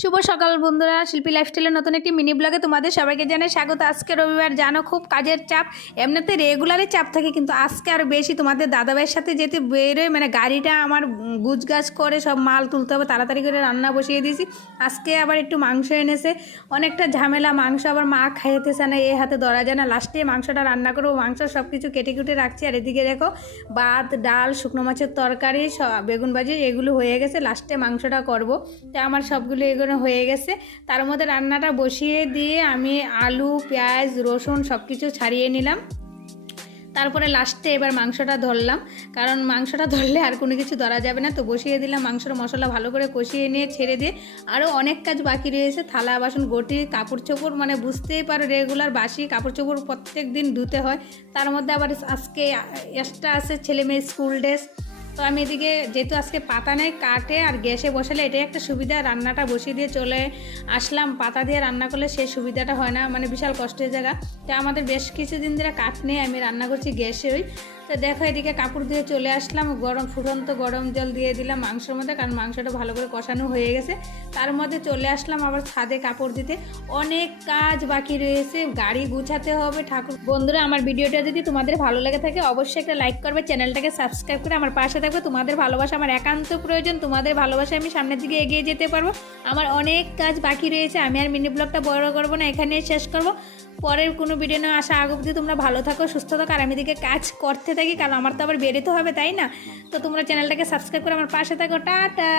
শুভ সকাল বন্ধুরা, শিল্পী লাইফস্টাইলের নতুন একটি মিনি ব্লগে তোমাদের সবাইকে জানাই স্বাগত। আজকে রবিবার, জানো খুব কাজের চাপ, এমনিতে রেগুলারই চাপ থাকে, কিন্তু আজকে আরও বেশি। তোমাদের দাদাভাইয়ের সাথে যেতে বেরোয়, মানে গাড়িটা আমার গুছগাছ করে সব মাল তুলতে হবে, তাড়াতাড়ি করে রান্না বসিয়ে দিয়েছি। আজকে আবার একটু মাংস এনেছে, অনেকটা ঝামেলা। মাংস আবার মা খাইতেছে না, এ হাতে ধরা যায় না। লাস্টে মাংসটা রান্না করবো, মাংস সব কিছু কেটে কুটে রাখছি। আর এদিকে দেখো ভাত, ডাল, শুকনো মাছের তরকারি, বেগুন ভাজি এগুলো হয়ে গেছে। লাস্টে মাংসটা করব, তো আমার সবগুলো এগুলো হয়ে গেছে। তার মধ্যে রান্নাটা বসিয়ে দিয়ে আমি আলু, পেঁয়াজ, রসুন সব কিছু ছাড়িয়ে নিলাম। তারপরে লাস্টে এবার মাংসটা ধরলাম, কারণ মাংসটা ধরলে আর কোনো কিছু ধরা যাবে না। তো বসিয়ে দিলাম মাংসর মশলা ভালো করে কষিয়ে নিয়ে ছেড়ে দিয়ে আরও অনেক কাজ বাকি রয়েছে। থালা বাসন গটি, কাপড় চোপড়, মানে বুঝতেই পারো রেগুলার বাসি কাপড় চোপড় প্রত্যেক দিন ধুতে হয়। তার মধ্যে আবার আজকে এক্সট্রা আছে ছেলে মেয়ের স্কুল ড্রেস। তো আমি এদিকে যেহেতু আজকে পাতা নেই, কাটে আর গ্যাসে বসালে এটাই একটা সুবিধা। রান্নাটা বসিয়ে দিয়ে চলে আসলাম। পাতা দিয়ে রান্না করলে সেই সুবিধাটা হয় না, মানে বিশাল কষ্টের জায়গা। তো আমাদের বেশ কিছুদিন ধরে কাঠ নেই, আমি রান্না করছি গ্যাসে। তো দেখো এদিকে কাপড় দিয়ে চলে আসলাম, ফুটন্ত গরম জল দিয়ে দিলাম মাংসের মধ্যে, কারণ মাংসটা ভালো করে কষানো হয়ে গেছে। তার মধ্যে চলে আসলাম আবার ছাদে কাপড় দিতে, অনেক কাজ বাকি রয়েছে, গাড়ি গুছাতে হবে। ঠাকুর বন্ধুরা, আমার ভিডিওটা যদি তোমাদের ভালো লেগে থাকে অবশ্যই একটা লাইক করবে, চ্যানেলটাকে সাবস্ক্রাইব করে আমার পাশে থাকবে। তোমাদের ভালোবাসা আমার একান্ত প্রয়োজন, তোমাদের ভালোবাসা আমি সামনের দিকে এগিয়ে যেতে পারবো। আমার অনেক কাজ বাকি রয়েছে, আমি আর মিনি ব্লগটা বড় করবো না, এখানেই শেষ করবো। পরের কোনো ভিডিও না আসা আগ অবধি তোমরা ভালো থাকো, সুস্থ থাকো, আর আমি দিকে কাজ করতে থাকি, কারণ আমার তো আবার বেরোতে হবে, তাই না? তো তোমরা চ্যানেলটাকে সাবস্ক্রাইব করে আমার পাশে থাকো। টাটা।